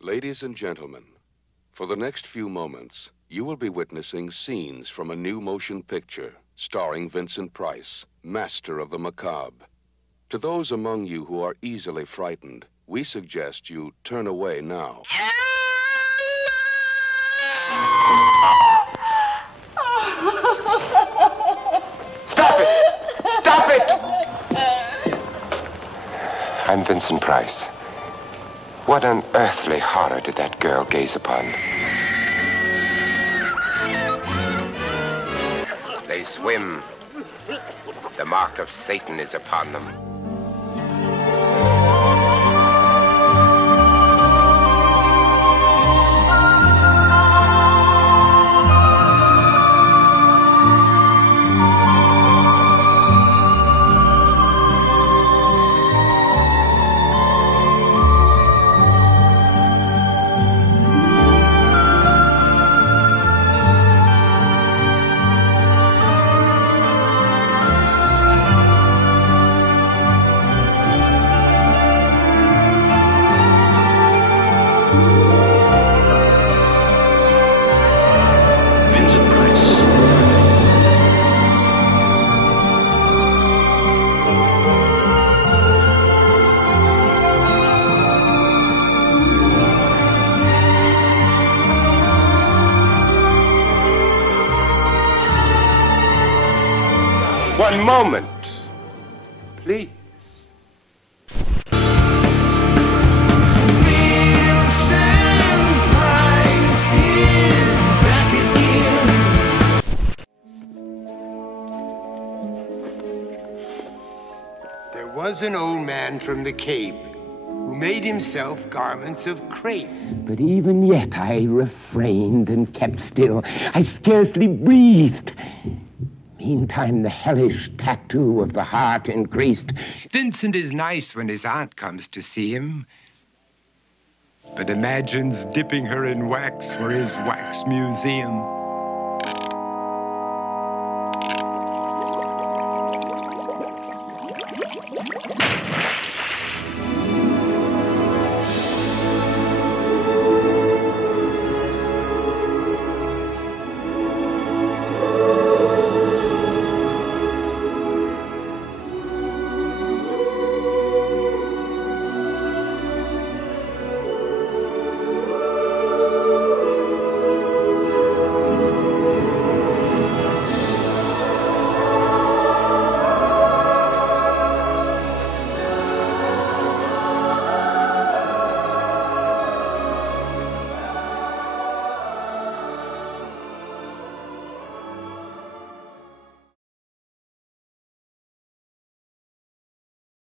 Ladies and gentlemen, for the next few moments, you will be witnessing scenes from a new motion picture starring Vincent Price, master of the macabre. To those among you who are easily frightened, we suggest you turn away now. Stop it! Stop it! I'm Vincent Price. What unearthly horror did that girl gaze upon? They swim. The mark of Satan is upon them. One moment, please. Vincent Price is back again. There was an old man from the Cape who made himself garments of crepe. But even yet I refrained and kept still. I scarcely breathed. Meantime, the hellish tattoo of the heart increased. Vincent is nice when his aunt comes to see him, but imagines dipping her in wax for his wax museum.